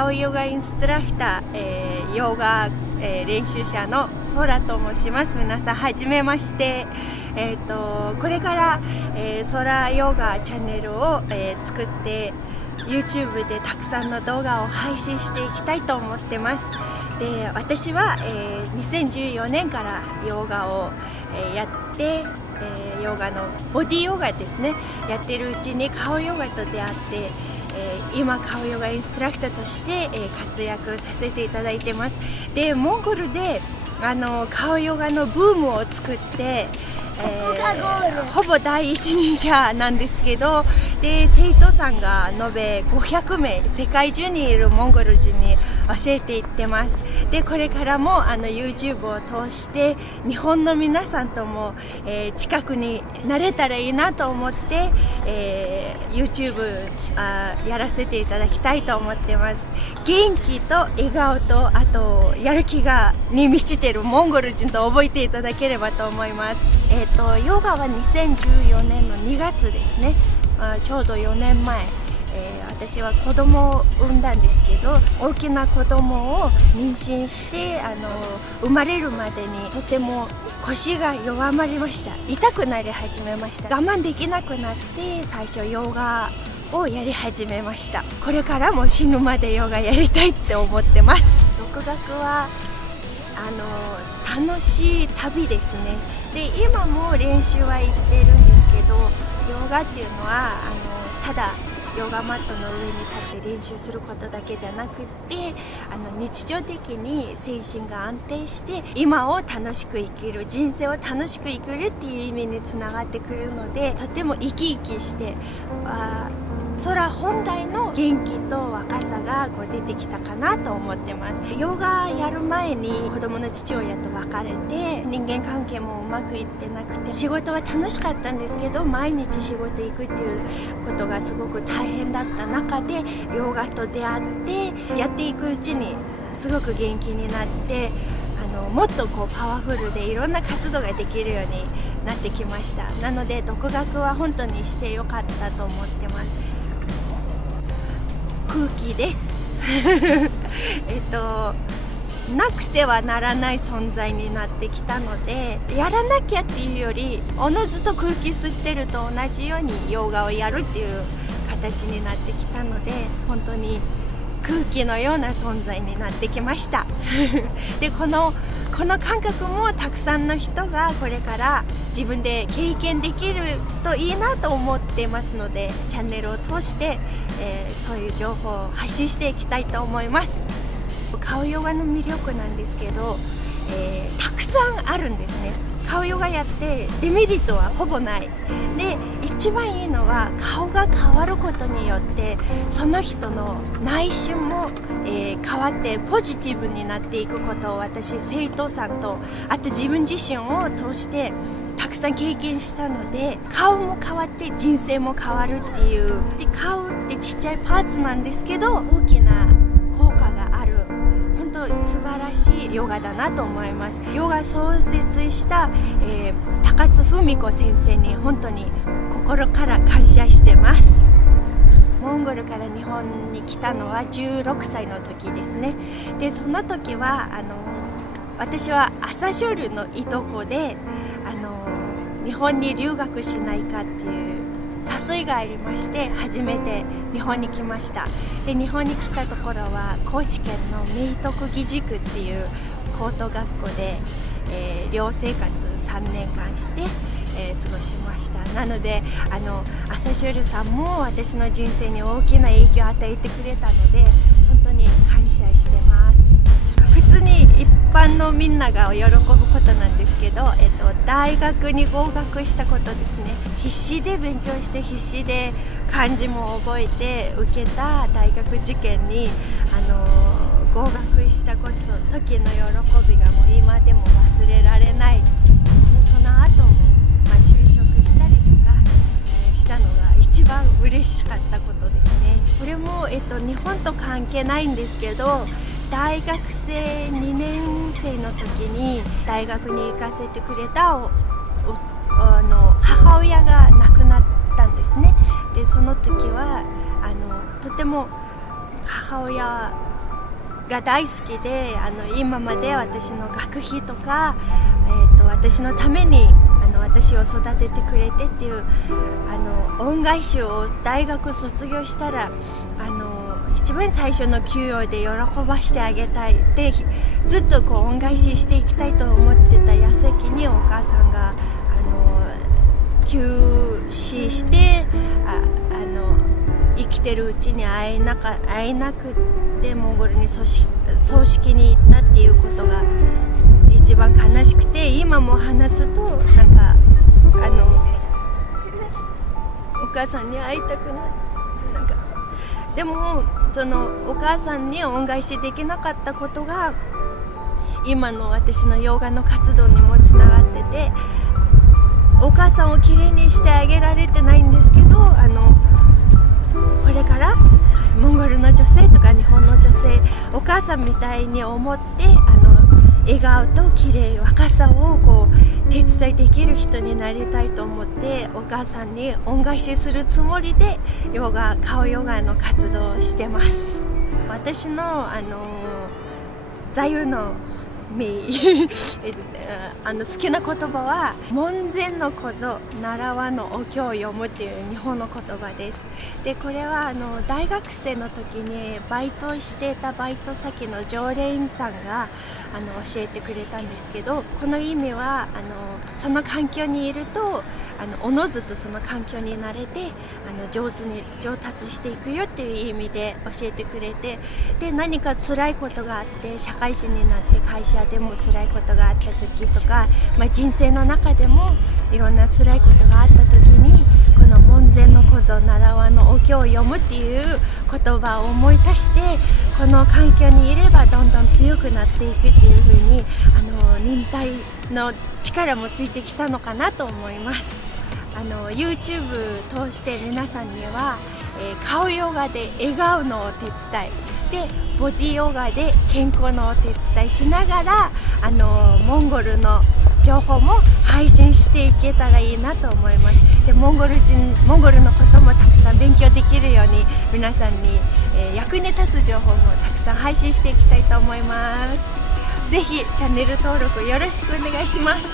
顔ヨガインストラクター、ヨガ、練習者のソラと申します。皆さんはじめまして。これから、ソラヨガチャンネルを、作って YouTube でたくさんの動画を配信していきたいと思ってます。で、私は、2014年からヨガを、やって、ヨガのボディヨガですね、やってるうちに顔ヨガと出会って、今顔ヨガインストラクターとして、活躍させていただいてます。で、モンゴルで顔ヨガのブームを作って、ほぼ第一人者なんですけど、で生徒さんが延べ500名世界中にいるモンゴル人に教えていってます。でこれからもYouTube を通して日本の皆さんとも、近くになれたらいいなと思って、YouTube やらせていただきたいと思ってます。元気と笑顔とあとやる気に満ちているモンゴル人と覚えていただければと思います。ヨガは2014年の2月ですね。ちょうど4年前、私は子供を産んだんですけど、大きな子供を妊娠して生まれるまでにとても腰が弱まりました。痛くなり始めました。我慢できなくなって最初ヨガをやり始めました。これからも死ぬまでヨガやりたいって思ってます。独学は楽しい旅ですね。で今も練習は行ってるんですけど、ヨガっていうのはただヨガマットの上に立って練習することだけじゃなくて、日常的に精神が安定して今を楽しく生きる、人生を楽しく生きるっていう意味につながってくるので、とても生き生きして空本来の元気と若さが出てきたかなと思ってます。ヨガやる前に子供の父親と別れて、人間関係もうまくいってなくて、仕事は楽しかったんですけど毎日仕事行くっていうことがすごく大変だった中でヨガと出会ってやっていくうちにすごく元気になって、もっとパワフルでいろんな活動ができるようになってきました。なので独学は本当にしてよかったと思ってます。空気ですなくてはならない存在になってきたので、やらなきゃっていうよりおのずと空気吸ってると同じようにヨガをやるっていう形になってきたので、本当に空気のような存在になってきましたでこの感覚もたくさんの人がこれから自分で経験できるといいなと思ってますので、チャンネルを通して、そういう情報を発信していきたいと思います。顔ヨガの魅力なんですけど、たくさんあるんですね。顔ヨガやってデメリットはほぼない。で一番いいのは顔が変わることによってその人の内心も、変わってポジティブになっていくことを私生徒さんとあと自分自身を通してたくさん経験したので、顔も変わって人生も変わるっていう。で顔ってちっちゃいパーツなんですけど大きな効果がある本当素晴らしいヨガだなと思います。ヨガ創設した、高津文子先生に本当に心から感謝してます。モンゴルから日本に来たのは16歳の時ですね。でその時は私は朝青龍のいとこで日本に留学しないかっていう誘いがありまして、初めて日本に来ました。で日本に来たところは高知県の明徳義塾っていう高等学校で、寮生活3年間して、過ごしました。なので朝青龍さんも私の人生に大きな影響を与えてくれたので本当に感謝してます。普通に一般のみんなが喜ぶことなんですけど、大学に合格したことですね。必死で勉強して必死で漢字も覚えて受けた大学受験に合格した時の喜びがもう今でも忘れられない。その後も、就職したりとか、したのが一番嬉しかったことですね。これも、日本と関係ないんですけど、大学生2年生の時に大学に行かせてくれた母親が亡くなったんですね。でその時はとても母親が大好きで、今まで私の学費とか、私のために私を育ててくれてっていう恩返しを大学卒業したら一番最初の給与で喜ばしてあげたいで、ずっと恩返ししていきたいと思ってた矢先にお母さんが急死して生きてるうちに会えなくてモンゴルに葬式に行ったっていうことが一番悲しくて、今も話すとなんかお母さんに会いたくなんかでもそのお母さんに恩返しできなかったことが今の私のヨガの活動にもつながってて、お母さんをきれいにしてあげられてないんですけど、これからモンゴルの女性とか日本の女性、お母さんみたいに思って笑顔ときれい若さを手伝いできる人になりたいと思って、お母さんに恩返しするつもりで顔ヨガの活動をしてます。私の座右の銘好きな言葉は門前の小僧習わぬお経を読むっていう日本の言葉です。でこれは大学生の時にバイトしていたバイト先の常連員さんが教えてくれたんですけど、この意味はその環境にいるとおのずとその環境に慣れて上達していくよっていう意味で教えてくれて、で何か辛いことがあって社会人になって会社でも辛いことがあった時とか、人生の中でもいろんな辛いことがあった時にこの門前の小僧習わぬお経を読むっていう言葉を思い出して、この環境にいればどんどん強くなっていくっていう風に忍耐の力もついてきたのかなと思います。YouTube 通して皆さんには、顔ヨガで笑顔のお手伝いでボディヨガで健康のお手伝いしながらモンゴルの情報も配信していけたらいいなと思います。でモンゴルのこともたくさん勉強できるように皆さんに、役に立つ情報もたくさん配信していきたいと思います。ぜひチャンネル登録よろしくお願いします。